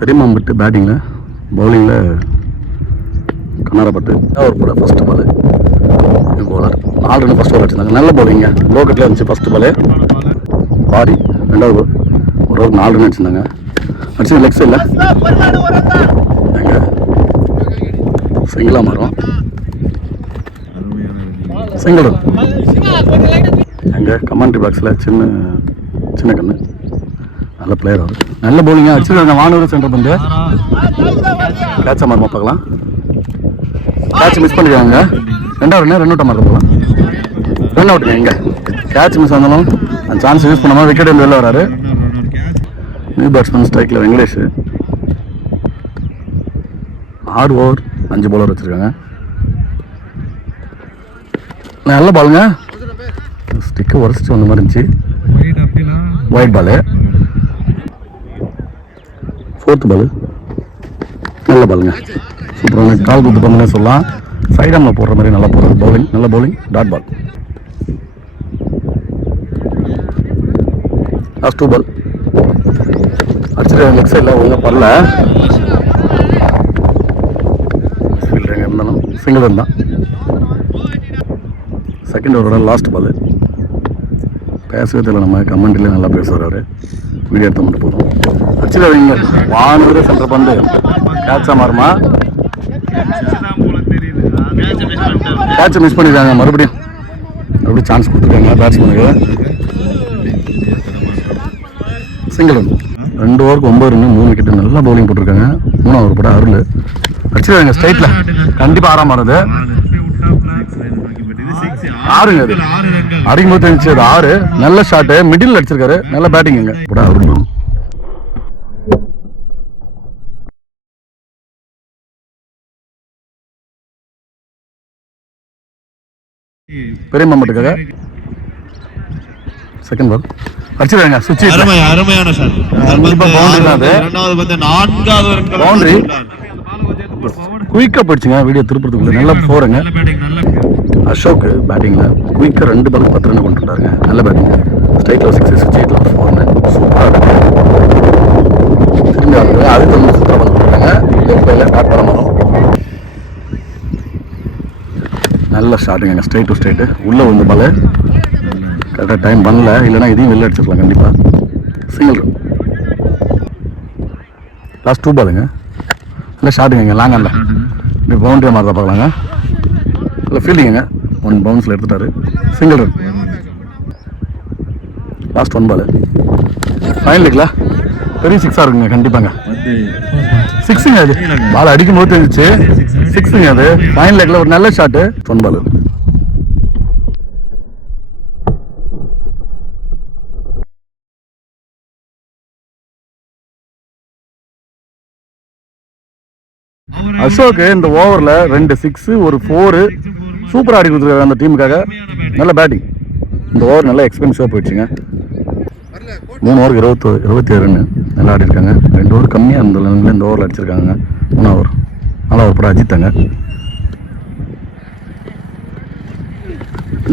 பெரியமாம்பட்டு பேட்டிங்கில், பவுலிங்கில் கண்ணாரப்பட்டு ஒரு போல first ball bowler 4 run first ball வச்சுருந்தாங்க. நல்ல பவுலிங்க, லோக்கட்டில் இருந்துச்சு ஃபஸ்ட்டு பால். பாரி 2வது ஒரு 4 ரன் வச்சுருந்தாங்க. அடிச்சு லெக்ஸ் இல்லை எங்கள் சிங்கிளாக மாறும். சிங்கிள் ரன் எங்கள் கமாண்ட்ரி பாக்ஸில் சின்ன கண்ணு நல்ல பிளேயர் அவர். நல்ல பவுலிங்காக வச்சுருக்காங்க. வானூர் சென்டர் பந்து கேட்சா மாறுமா பார்க்கலாம். கேட்ச் மிஸ் பண்ணிருக்காங்க. 2வது ரன் அவுட்டாக மாறுறதுலாம் ரன் அவுட்டுங்க. எங்கே கேட்ச் மிஸ் ஆனாலும் அந்த சான்ஸ் யூஸ் பண்ணாமல் விக்கெட் வந்து வெளில வராரு. நியூ பேட்ஸ்மேன் ஸ்ட்ரைக்கில் வெங்கடேஷ். 6 ஓவர் 5 பவுலர் வச்சுருக்காங்க. நல்ல பாலுங்க, ஸ்டிக்கு உரசிச்சு வந்த மாதிரி இருந்துச்சு. ஒயிட் பாலு 4th பாலு நல்ல பாலுங்க. சூப்பரான கால் குத்து பண்ணே சொல்லலாம். சைட் ஆமில் போடுற மாதிரி நல்லா போடுறது பவுலிங். நல்ல bowling, dot ball. Last 2 ball அடிச்சுட்டு லெக் சைடில் ஒழுங்காக பரல. ஃபீல்டர் எங்கே இருந்தாலும் சிங்கிள் ரன் தான். செகண்ட் ஓவரோட லாஸ்ட் பால். பேசவே தெரியல, நம்ம கமெண்ட்லேயே நல்லா பேசுவார் அவர். வீடியோ எடுத்து மட்டும் போதும். அடிச்சுட்டு வைங்க வானூர் சென்டர் பந்து கேட்சா மாறுமா. கேட்சை மிஸ் பண்ணிருக்காங்க. மறுபடியும் சான்ஸ் கொடுத்துருக்காங்க பேட்ஸ்மேனுக்கு. சிங்கிள் ரன் 2 ஓவருக்கு 9 ரன் 3 விக்கெட். நல்லா பவுலிங் போட்டிருக்காங்க. 3வது ஓவர் போட அருள் அடிச்சிருக்காங்க ஸ்ட்ரைட்டில். கண்டிப்பாக 6ஆம் ஆறுது 6ங்க. அது அடிக்கும்போது தெரிஞ்சு அது 6. நல்ல ஷாட்டு மிடில் அடிச்சிருக்காரு. நல்ல பேட்டிங் போட அருள். பெரியமாம்பட்டுக்காக செகண்ட் பால் அடிச்சிருக்காங்க. சுவிட்ச் அருமையான ஷாட். பவுண்டரி குயிக்காக போயிடுச்சுங்க. வீடியோ திருப்பத்துக்குள்ள நல்லா போறேங்க. அசோக் பேட்டிங்கில் குயிக்காக 2 பால் 10 ரன் கொண்டு வந்தாருங்க. நல்ல பேட்டிங். ஸ்ட்ரைட்டில் 6, சுவிட்ச் 8ல் 4 சூப்பராக திரும்பி வந்து அதுக்கு வந்து சுத்தம் பண்ணிருக்காங்க. லெஃப்டில் ஸ்டார்ட் பண்ண மாட்டோம். நல்ல ஷாட்டுங்க. ஸ்ட்ரைட் டு ஸ்ட்ரைட்டு உள்ளே வந்து பால் கரெக்டாக டைம் பண்ணல. இல்லைனா இதையும் வெளில அடிச்சிருக்கலாம் கண்டிப்பாக. சிங்கிள் ரன் லாஸ்ட் 2 பாலுங்க. இல்லை ஷாட்டுங்க லாங்காண்டா இப்படி பவுண்டரியாக மாறத பார்க்கலாங்க. இல்லை ஃபீல்டிங்க 1 பவுன்ஸில் எடுத்துட்டாரு. சிங்கிள் ரன் லாஸ்ட் 1 பால். ஃபைனல் லெக்கில் பெரிய 6ஆக இருக்குங்க கண்டிப்பாங்க. 6ங்க. அது பால் அடிக்கும் போது தெரிஞ்சிச்சு 6ங்க. அது ஃபைனல் லெக்கில் ஒரு நல்ல ஷாட்டு. 1 பால் அசோக் இந்த ஓவரில் 2 6 ஒரு 4 சூப்பராக ஆடி கொடுத்துருக்காரு அந்த டீமுக்காக. நல்ல பேட்டிங். இந்த ஓவர் நல்லா எக்ஸ்பென்சிவாக போயிடுச்சுங்க. 3 ஓவருக்கு 27 ரன் நல்லா ஆடி இருக்காங்க. 2 ஓவர் கம்மியாக இருந்ததுல இந்த ஓவரில் அடிச்சிருக்காங்க. 3 ஓவர் நல்லா ஒரு படம் அஜித்தாங்க.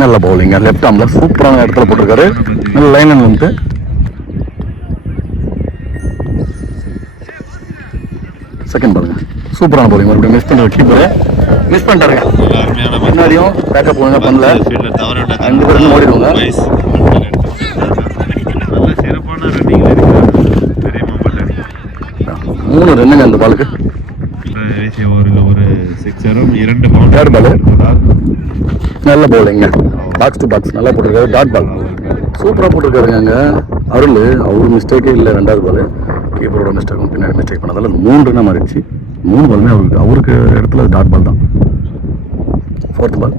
நல்ல பவுலிங்க லெஃப்ட் ஆர்மில் சூப்பரான இடத்துல போட்டிருக்காரு. நல்ல லைன் அண்ட் லென்த்து. செகண்ட் பாலுங்க சூப்பரான பவுலிங். மறுபடியும் மிஸ் பண்ணுற கீப்பரு மிஸ் பண்ணிட்டாருங்க. முன்னாடியும் பேக்கப் ஒழுங்காக பண்ணல. 2 பேரும் ஓடிடுவாங்க. 3 ரன்னுங்க அந்த பாலுக்கு. தேர்ட் பால் நல்ல பவுலிங்க. பாக்ஸ் டு பாக்ஸ் நல்லா போட்டிருக்காரு. டாட் பால் சூப்பராக போட்டிருக்காருங்க. அங்கே அருள் அவரு மிஸ்டேக்கே இல்லை. 2வது பால் கீப்பரோட மிஸ்டேக்கும் பின்னாடி மிஸ்டேக் பண்ணதால 3 ரன்னாக மாறிடுச்சு. 3 பாலுமே அவருக்கு இடத்துல டாட் பால் தான். 4th பால்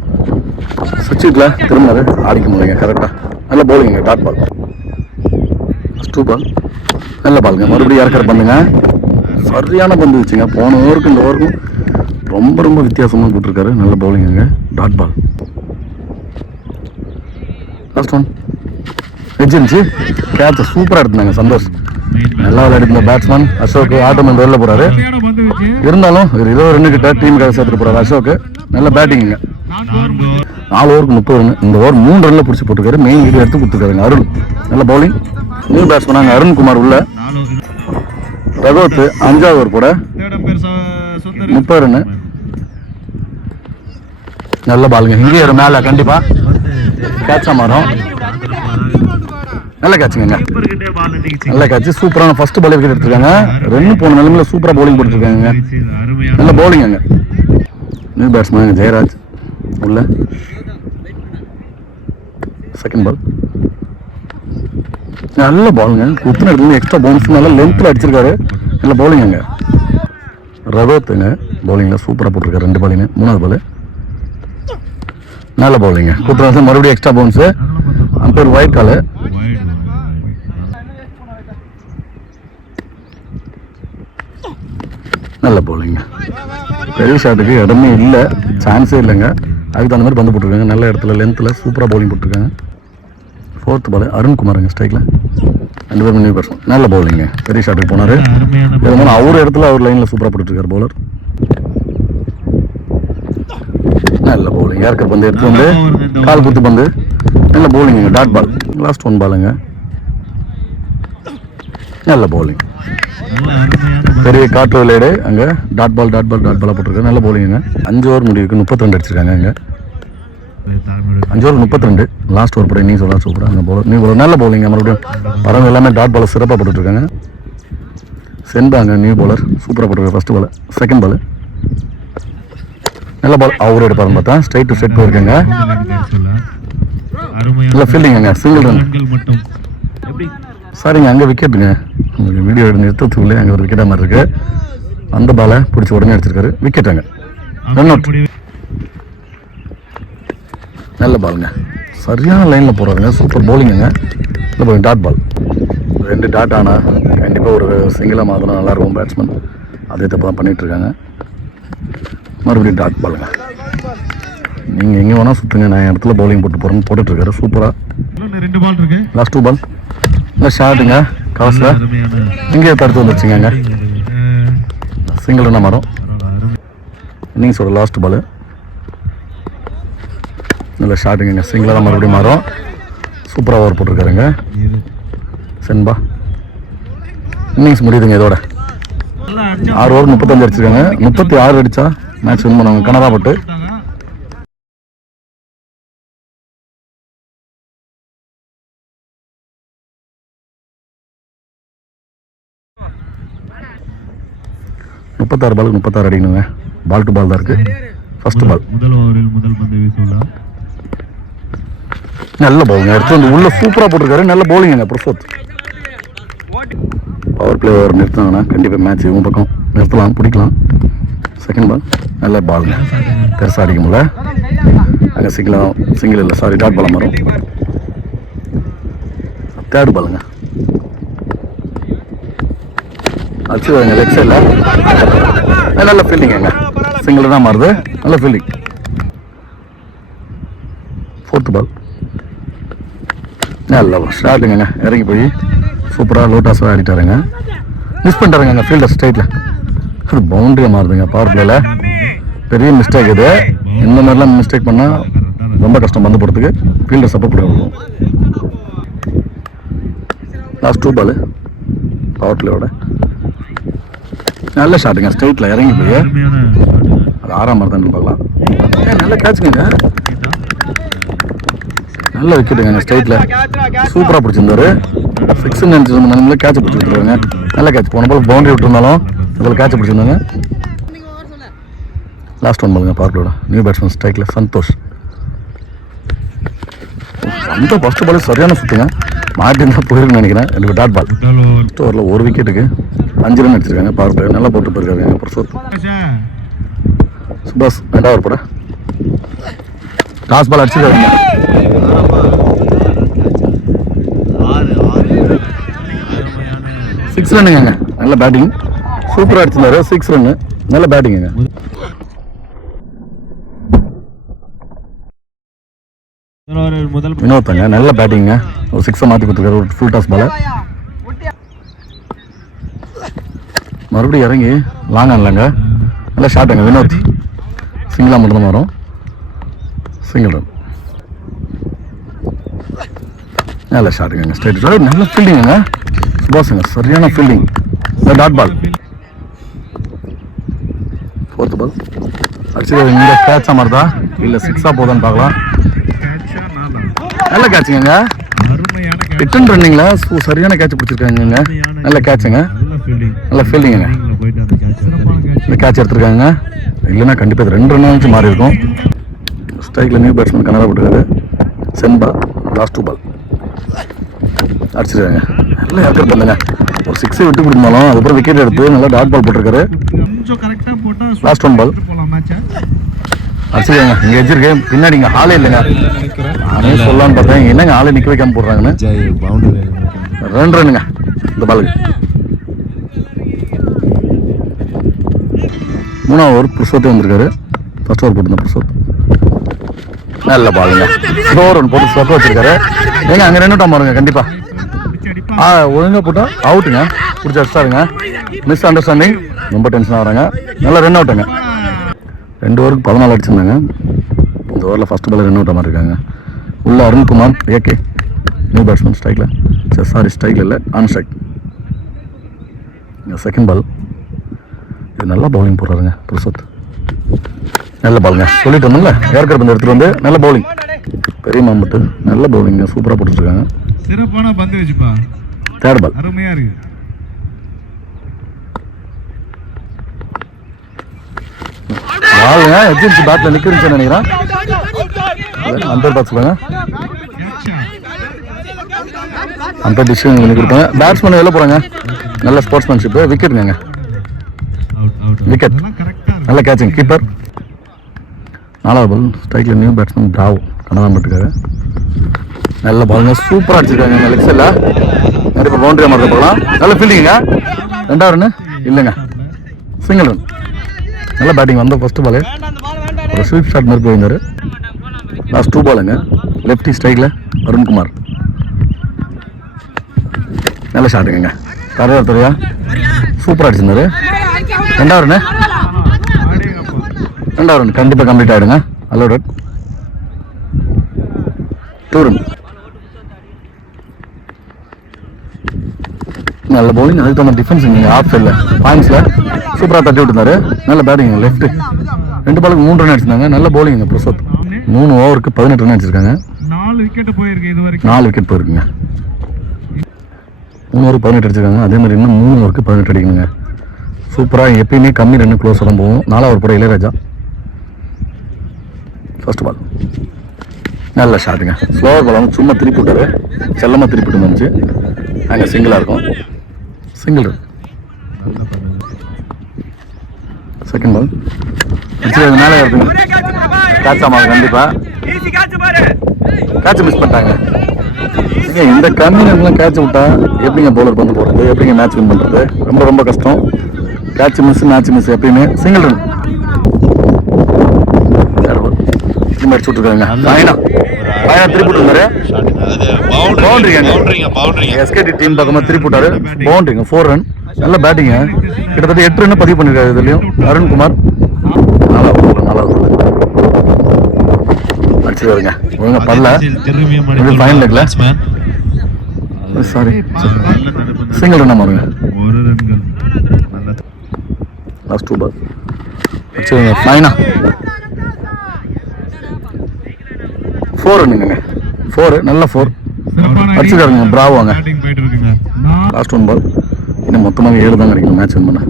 சுவிட்சில் திரும்பினாரு. ஆடிக்க முடியலைங்க கரெக்டாக. நல்ல பவுலிங்க டாட் பால். 2 பால் நல்ல பாலுங்க. மறுபடியும் இறக்கிற பண்ணுங்க. சரியான பந்து வச்சுங்க. போன ஓவருக்கு இந்த ஓவருக்கும் ரொம்ப வித்தியாசமாக போட்டிருக்காரு. நல்ல பவுலிங்க டாட் பால். லாஸ்ட் 1 எட்ஜ் இருந்துச்சு. கேட்சை சூப்பராக எடுத்துனாங்க சந்தோஷ். நல்லா விளையாடி பேட்ஸ்மேன் அசோக் ஆட்டோமேன் வெளில போறாரு. இருந்தாலும் ஒரு 20 ரன்னு கிட்ட டீமுக்காக சேர்த்துட்டு போறாரு அசோக். நல்ல பேட்டிங்க. 4 ஓவருக்கு 30 ரன். இந்த ஓவர் 3 ரன்ல பிடிச்சி போட்டுருக்காரு. மெயின் லீடு எடுத்து கொடுத்துருக்காருங்க அருண். நல்ல பவுலிங். நியூ பேட்ஸ்மேன் அருண்குமார் உள்ள ரகோத் 5வது ஓவர் போட 30 ரன். நல்ல பாலுங்க, இங்கே ஒரு மேலே கண்டிப்பாக கேட்சா மாறும். நல்ல கேட்சுங்க, நல்ல கேட்ச். சூப்பரான ஃபர்ஸ்ட் பால் விக்கெட் எடுத்துருக்காங்க. 2 போன நிலைமையில சூப்பராக பவுலிங் போட்டுருக்காங்க. நல்ல பவுலிங் அங்கே. நியூ பேட்ஸ்மேன் ஜெயராஜ் உள்ள செகண்ட் பால். நல்ல பாலுங்க, குத்துன இடத்துல எக்ஸ்ட்ரா பவுன்ஸ் நல்லா லென்த்தில் அடிச்சிருக்காரு. நல்ல பவுலிங் அங்கே. ரகோத்துங்க பவுலிங்கில் சூப்பராக போட்டிருக்காரு. 2 பாலிங்க. 3வது பால் நல்ல பவுலிங்க. குத்துன மறுபடியும் எக்ஸ்ட்ரா பவுன்ஸு. அம்பேர் ஒயிட் காலு. நல்ல பவுலிங்க. பெரிய ஷாட்டுக்கு இடமே இல்லை, சான்ஸே இல்லைங்க. அதுக்கு தகுந்த மாதிரி பந்து போட்டிருக்காங்க. நல்ல இடத்துல லென்த்தில் சூப்பராக பவுலிங் போட்டிருக்காங்க. 4th பால் அருண்குமாருங்க ஸ்ட்ரைக்கில். 2 பேரும் நியூ பேட்ஸ்மேன். நல்ல பவுலிங்க. பெரிய ஷாட்டுக்கு போனார். இருந்தாலும் அவர் இடத்துல அவர் லைனில் சூப்பராக போட்டுருக்காரு பவுலர். நல்ல பவுலிங். ஏற்கர் பந்து எடுத்து வந்து கால் குத்து பந்து. நல்ல பவுலிங்க. Dot ball. லாஸ்ட் 1 பாலுங்க. நல்ல பவுலிங். பெரிய காற்று விளையாடு அங்கே. டாட் பாலாக போட்டிருக்காரு. நல்ல பவுலிங்க. 5 ஓவர் முடிவுக்கு 32 அடிச்சிருக்காங்க அங்கே. 5 ஓவர் 32. லாஸ்ட் ஓவர் போட இன்னிங் சொல்லலாம் சூப்பராக அங்கே பவுலர். நியூ பவுலர் நல்ல பவுலிங்க. மறுபடியும் பரவாயில்ல, எல்லாமே டாட் பால் சிறப்பாக போட்டுருக்காங்க. சென்பாங்க நியூ பவுலர் சூப்பராக போட்டிருக்காரு. First ball. செகண்ட் பால் நல்ல பால். அவர் எடுப்பாருன்னு பார்த்தா ஸ்ட்ரைட் டு ஸ்ட்ரைட் போயிருக்காங்க. நல்ல ஃபீல்டிங்க. Single run. சரிங்க, அங்கே விக்கெட்டுங்க. உங்களுக்கு வீடியோ எடுத்து நிறுத்தத்துக்குள்ளே அங்கே ஒரு விக்கெட்டாக மாதிரி இருக்கு. அந்த பாலை பிடிச்சி உடனே அடிச்சிருக்காரு. விக்கெட் அங்கே. Run out. நல்ல பாலுங்க. சரியான லைனில் போகிறாருங்க. சூப்பர் பவுலிங்குங்க. நல்ல பவுலிங். டாட் பால். 2 டாட் ஆனால் கண்டிப்பாக ஒரு சிங்கிளாக மாத்திரம் நல்லாயிருக்கும் பேட்ஸ்மேன். அதே தப்பு தான் பண்ணிகிட்ருக்காங்க. மறுபடியும் டாட் பாலுங்க. நீங்கள் எங்கே வேணால் சுற்றுங்க, நான் என் இடத்துல பவுலிங் போட்டுருக்காரு. சூப்பராக. 2 பால் இருக்கு. லாஸ்ட் 2 பால். இல்லை ஷார்ட்டுங்க. கவர்ஸில் இங்கே தடுத்து வந்துருச்சுங்க அங்கே. சிங்கிள் ரன்னாக மாறும். இன்னிங்ஸோட லாஸ்ட் பால். நல்ல ஷார்ட்டுங்க. சிங்கிளாக தான் மறுபடியும் மாறும். சூப்பராக ஓவர் போட்டிருக்காருங்க சென்பா. இன்னிங்ஸ் முடியுதுங்க இதோட. 6 ஓவர் 35 அடிச்சிருக்காங்க. 36 அடித்தா மேட்ச் வின் பண்ணுவாங்க கனடா பட்டு. முப்பத்தாறு பாலுக்கு 36 அடிக்கணுங்க. பால் டு பால் தான் இருக்கு. First ball. முதல் ஓவரில் முதல் பந்து வீசுவார். நல்ல பவுலிங். எடுத்து வந்து உள்ள சூப்பராக போட்டிருக்காரு. நல்ல பவுலிங்க. பிரசோத் பவர் பிளே ஓவர் நிறுத்தினாங்கன்னா கண்டிப்பாக மேட்ச் இவங்க பக்கம் நிறுத்தலாம், பிடிக்கலாம். Second ball. நல்ல பாலுங்க. பெருசாக அடிக்க முடியல அங்கே. சிங்கிள் இல்லை, சாரி டாட் பால் மாறும். 3rd பாலுங்க. அடிச்சுடுவாங்க லெக் சைடில். நல்ல ஃபீல்டிங்க. சிங்கிள் தான் மாறுது. நல்ல ஃபீல்டிங். 4th பால். நல்ல ஷாட்டுங்க. இறங்கி போய் சூப்பராக லோட்டாஸாக ஆடிட்டாருங்க. Miss பண்ணிட்டாருங்க fielder ஸ்ட்ரைட்டில். அது பவுண்டரியாக மாறுதுங்க பவர் பிளேயில். பெரிய மிஸ்டேக் இது. இந்த மாதிரிலாம் மிஸ்டேக் பண்ணால் ரொம்ப கஷ்டம் பந்து போகிறதுக்கு. ஃபீல்டர் சப்போர்ட் பண்ணுவோம். லாஸ்ட் 2 பால் பவர் பிளேயோட. நல்ல ஷாட்டுங்க. ஸ்ட்ரைட்டில் இறங்கி போய் அது 6ஆம் மாதிரி தான் பார்க்கலாம். நல்ல கேட்சுங்க. நல்ல விக்கெட்டுங்க. ஸ்ட்ரைட்டில் சூப்பராக பிடிச்சிருந்தாரு. 6 நினைச்சு கேட்சை பிடிச்சி விட்டுருவாங்க. நல்ல கேட்ச். போன போல் பவுண்டரி விட்டுருந்தாலும் இதில் கேட்சை பிடிச்சிருந்தாங்க. லாஸ்ட் 1 பாலுங்க பவர் பிளேயோட. நியூ பேட்ஸ்மேன் ஸ்ட்ரைக்கில் சந்தோஷ். அந்த ஃபர்ஸ்ட் பால் சரியான சுற்றுங்க. மாட்டின் தான் போயிருக்குன்னு நினைக்கிறேன். எனக்கு டாட் பால். ஓவரில் 1 விக்கெட்டுக்கு 5 ரன் அடிச்சிருக்காங்க. பவர் பிளே நல்லா போட்டு போயிருக்காங்க பிரசோத். சுபாஷ் 2வது ஓவர் போட. லாஸ்ட் பால் அடிச்சிருக்காங்க. 6 ரன்னுங்க. நல்ல பேட்டிங். சூப்பராக அடிச்சிருந்தாரு. 6 ரன்னு. நல்ல பேட்டிங்குங்க. வினோத்தாங்க. நல்ல பேட்டிங்க. ஒரு 6 மாற்றி கொடுத்துருக்காரு. ஒரு ஃபுல் டாஸ் பால். மறுபடியும் இறங்கி லாங் ஆன்லங்க. நல்ல ஷாட்டுங்க. வினோத் சிங்கிளாக மட்டும்தான் வரும். Single run. நல்ல ஷாட்டுங்க. ஸ்ட்ரைட் நல்ல ஃபீல்டிங்குங்க. சுபாஷுங்க சரியான fielding. Dot ball. Fourth ball அடிச்சு இங்கே கேட்சா மாதிரிதா இல்லை சிக்ஸாக போதான்னு பார்க்கலாம். நல்ல கேட்சுங்க, ரிட்டன் ரன்னிங்ல சரியான கேட்ச் பிடிச்சிருக்காங்க. நல்ல கேட்சுங்க, நல்ல ஃபீல்டிங்க. இந்த கேட்ச் எடுத்துருக்காங்க, இல்லைன்னா கண்டிப்பாக இது 2 ரன் வச்சு மாறி இருக்கும். ஸ்ட்ரைக்கில் நியூ பேட்ஸ்மேன் கனரா போட்டுருக்காரு. சென்பா லாஸ்ட் 2 பால் அடிச்சிருக்காங்க. நல்லா ஏற்கர் பண்ணுங்க, ஒரு 6 விட்டு கொடுத்தாலும் அதுக்கப்புறம் விக்கெட் எடுத்து நல்லா டாட் பால் போட்டிருக்காரு. லாஸ்ட் 1 பால் அடிச்சிருக்காங்க. இங்கே வச்சிருக்கேன் பின்னாடி இங்கே ஆளே இல்லைங்க. நானே சொல்லலான்னு பார்த்தேன், என்னங்க ஆளை நிற்க வைக்காம போடுறாங்கன்னு. 2 ரன்னுங்க இந்த பாலுக்கு. 3ஆவது ஓவர் புருஷோத்தே வந்திருக்காரு. ஃபர்ஸ்ட் ஓவர் போட்டிருந்தேன் புருஷோத். நல்ல பாலுங்க, 4 ரன் போட்டு சொக்க வச்சிருக்காரு. ஏங்க அங்கே 2 விட்டா மாறுங்க கண்டிப்பா. ஒழுங்காக போட்டால் அவுட்டுங்க, பிடிச்சி அடிச்சாருங்க. மிஸ் அண்டர்ஸ்டாண்டிங், ரொம்ப டென்ஷனாக வராங்க. நல்லா 2 அவுட்டுங்க. 2 ஓவருக்கு 14 அடிச்சிருந்தாங்க. இந்த ஓவரில் ஃபர்ஸ்ட் பால் 2 அவுட்டாக மாதிரி இருக்காங்க. உள்ள அருண்குமார் ஏகே நியூ பேட்ஸ்மேன் ஸ்ட்ரைக்கில். சாரி ஸ்ட்ரைக்கில் இல்லை, ஆன் ஸ்ட்ரைக். Second ball. இது நல்லா பவுலிங் போடுறாருங்க புருஷோத். நல்ல பாலுங்க, சொல்லிட்டு வந்தோம்ல ஏற்கர் பந்து எடுத்துகிட்டு வந்து நல்ல பவுலிங். பெரிய மாம்பட்டு நல்ல பவுலிங்க, சூப்பராக போட்டுருக்காங்க. சிறப்பான பந்து வச்சுப்பா. தேர்ட் பால் அருமையா இருக்கு. பாலுங்க எஜென்சி பேட்டில் நிற்கிறேன்னு நினைக்கிறேன். அந்த பார்த்து சொல்லுங்க, அந்த டிசிஷன் பண்ணி கொடுத்தாங்க. பேட்ஸ்மேன் வெளில போகிறாங்க. நல்ல ஸ்போர்ட்ஸ்மேன்ஷிப்பு. விக்கெட்டுங்க, விக்கெட். நல்ல கேட்சிங் கீப்பர். 4வது பால் ஸ்ட்ரைக்கில் நியூ பேட்ஸ்மேன் பிராவோ கனடா போட்டுருக்காரு. நல்ல பாலுங்க, சூப்பராக அடிச்சிருக்காங்க. லெக் சைடில் கண்டிப்பாக பவுண்டரியாக மாற்ற போகலாம். நல்ல ஃபீல்டிங்க. 2வது ரன்னு இல்லைங்க, சிங்கிள் ரன். நல்ல பேட்டிங் வந்த ஃபர்ஸ்ட் பால் ஒரு ஸ்வீப் ஷாட் மாதிரி போயிருந்தார். லாஸ்ட் 2 பாலுங்க லெஃப்டி ஸ்ட்ரைக்கில் அருண்குமார். நல்ல ஷாட்டுங்க, தரையா சூப்பராக அடிச்சிருந்தாரு. 2வது ரன்னு, 2வது ரன் கண்டிப்பாக கம்ப்ளீட் ஆகிடுங்க. Allowed 2 run. நல்ல பவுலிங், அதுக்கு தகுந்த டிஃபென்ஸ் ஆஃப் சைடில் பாயிண்ட்ஸில் சூப்பராக தட்டி விட்டுருந்தாரு. நல்ல பேட்டிங் லெஃப்ட். 2 பாலுக்கு 3 ரன் அடிச்சிருந்தாங்க. நல்ல பவுலிங் புருஷோத். 3 ஓவருக்கு 18 ரன் அடிச்சிருக்காங்க. 4 விக்கெட் போயிருக்கு இது வரைக்கும். 4 விக்கெட் போயிருக்குங்க. 3 ஓவருக்கு 18 அடிச்சிருக்காங்க. அதே மாதிரி இன்னும் 3 ஓவருக்கு 18 அடிக்கணுங்க. சூப்பராக எப்பயுமே கம்மி ரன்னு க்ளோஸாக தான் போகும். 4வது ஓவர் போட இளையராஜா. ஃபர்ஸ்ட் பால் நல்ல ஷாட்டுங்க. ஸ்லோவர் பால் சும்மா திருப்பி விட்டாரு, செல்லமாக திருப்பி விட்டு வந்துச்சு. அங்கே சிங்கிளாக இருக்கும், சிங்கிள் ரன். செகண்ட் பால் மேலே இருக்குங்க. கேட்ச் ஆமாங்க கண்டிப்பாக. கேட்சை மிஸ் பண்ணிட்டாங்க. இந்த கம்மினெல்லாம் கேட்ச் விட்டா எப்படிங்க பவுலர் பந்து போடுறது, எப்படிங்க மேட்ச் வின் பண்ணுறது? ரொம்ப ரொம்ப கஷ்டம். கேட்ச் மிஸ், மேட்ச் மிஸ் எப்பயுமே. சிங்கிள் ரன் அடிச்சு விட்டுருக்காங்க. திருப்பி விட்டுருந்தாரு. எஸ்கேடி டீம் பக்கமாக திருப்பி விட்டாரு. பவுண்டரிங்க 4 ரன். நல்ல பேட்டிங்க, கிட்டத்தட்ட 8 ரன் பதிவு பண்ணிருக்காரு. இதுலயும் அருண்குமார் அடிச்சிருக்காருங்க. ஒழுங்கா பண்ணல. ஃபைனல் லெக்ல சாரி சிங்கிள் ரன் மாறுங்க. லாஸ்ட் 2 பால் அடிச்சிருங்க. ஃபைனா 4 ரன்னுங்க. 4 நல்ல 4 அடிச்சிருக்காருங்க. பிராவோங்க. லாஸ்ட் 1 பால். இன்னும் மொத்தமாக 7 தான் கிடைக்கணும் மேட்ச் வின் பண்ண.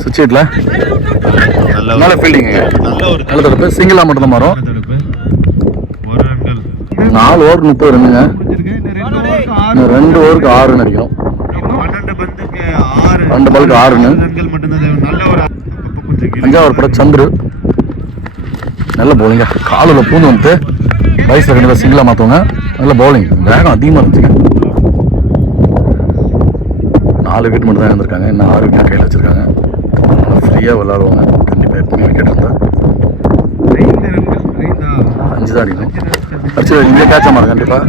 சுவிட்சில் நல்ல ஃபீல்டிங்க, நல்ல தடுப்பு. சிங்கிளாக மட்டும் தான் மாறும். 4 ஓவர் 30 ரன்னுங்க. 2 ஓவருக்கு 6 ரன் அடிக்கணும். 2 பாலுக்கு 6 ரன். 5வது ஓவர் போட சந்துரு. நல்ல பவுலிங்க, காலில் பூந்து வந்துட்டு வயசில் 2 பேர் சிங்கிளாக மாற்றுவாங்க. நல்ல பவுலிங், வேகம் அதிகமாக இருந்துச்சுங்க. 4 விக்கெட் மட்டும் தான் இருந்திருக்காங்க. இன்னும் 6 விக்கெட் கையில் வச்சுருக்காங்க. ஃப்ரீயாக விளாடுவாங்க கண்டிப்பாக. எப்பவுமே விக்கெட் இருந்தால் 5 தான் அடிக்கணும். அடிச்சு இங்கே கேட்ச மாட்டேன் கண்டிப்பாக.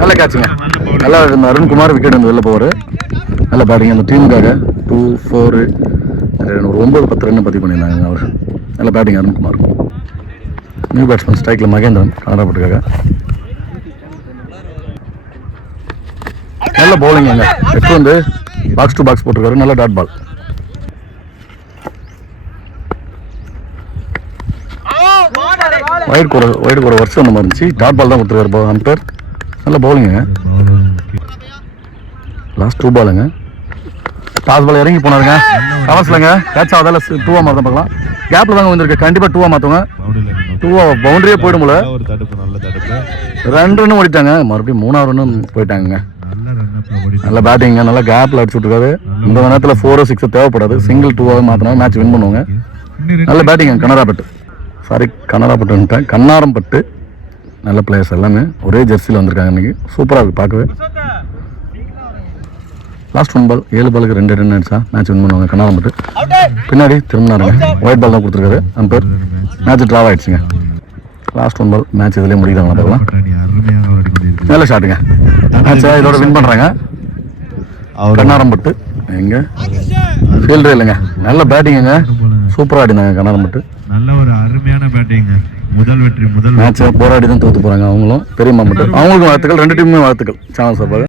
நல்ல கேட்சுங்க, நல்லா இருந்த அருண்குமார் விக்கெட் வந்து வெளில போவார். நல்ல பேட்டிங் அந்த டீமுக்காக. 2, 4 ஒரு 9-10 ரன் பதிவு பண்ணியிருந்தாங்க அவர். நல்ல பேட்டிங் அருண்குமார். நியூ பேட்ஸ்மேன் ஸ்ட்ரைக்கில் மகேந்திரன் கனடா போட்டுக்காக. நல்ல பவுலிங் அங்கே எடுத்து வந்து பாக்ஸ் டு பாக்ஸ் போட்டிருக்காரு, நல்ல டாட் பால். ஒயிட் கூட வருஷம் அந்த மாதிரி இருந்துச்சு. டாட் பால் தான் கொடுத்துருக்காரு அம்பேர். நல்ல பவுலிங்க. லாஸ்ட் 2 பாலுங்க. டாஸ் பால் இறங்கி போனாருங்க. கவர்ஸ்லங்க கேட்ச் ஆகுதால 2-ஆ மாதிரி தான் பார்க்கலாம். கேப்பில் தாங்க வந்திருக்கு. கண்டிப்பாக 2-ஆ மாற்றுவாங்க. 2-ஆ பவுண்டரியே போயிடும் போல. 2 ரன் ஓடிட்டாங்க. மறுபடியும் 3ஆவது ரன்னும் போயிட்டாங்க. நல்ல பேட்டிங்க. நல்லா கேப்பில் அடிச்சு விட்டுருக்காரு. இந்த நேரத்தில் 4-6 தேவைப்படாது. சிங்கிள் 2-ஆக மாற்றினா மேட்ச் வின் பண்ணுவாங்க. நல்ல பேட்டிங்க. கண்ணாரம்பட்டு நல்ல பிளேயர்ஸ் எல்லாமே ஒரே ஜெர்சியில் வந்திருக்காங்க இன்னைக்கு. சூப்பராக இருக்குது பார்க்கவே. லாஸ்ட் 1 பால் 7 பாலுக்கு 2 ரன் அடிச்சா மேட்ச் வின் பண்ணுவாங்க. கண்ணாரம்பட்டு பின்னாடி திரும்பினாருங்க. ஒயிட் பால் தான் கொடுத்துருக்காரு அம்பேர். மேட்ச் ட்ராவ் ஆயிடுச்சுங்க. லாஸ்ட் 1 பால் மேட்ச் இதிலே முடிக்கிறாங்க பார்க்கலாம். நல்ல ஷாட்டுங்க. மேட்சை இதோட வின் பண்ணுறாங்க கண்ணாரம்பட்டு. எங்க ஃபீல்டே இல்லைங்க. நல்ல பேட்டிங்க. சூப்பராக ஆடினாங்க கண்ணாரம்பட்டு. நல்ல ஒரு அருமையான பேட்டிங். முதல் வெற்றி. மேட்சை போராடி தான் தோற்று போகிறாங்க அவங்களும். பெரியம்மா மட்டும் அவங்களுக்கும் வாழ்த்துக்கள். 2 டீமுமே வாழ்த்துக்கள் சேனல் சார்பாக.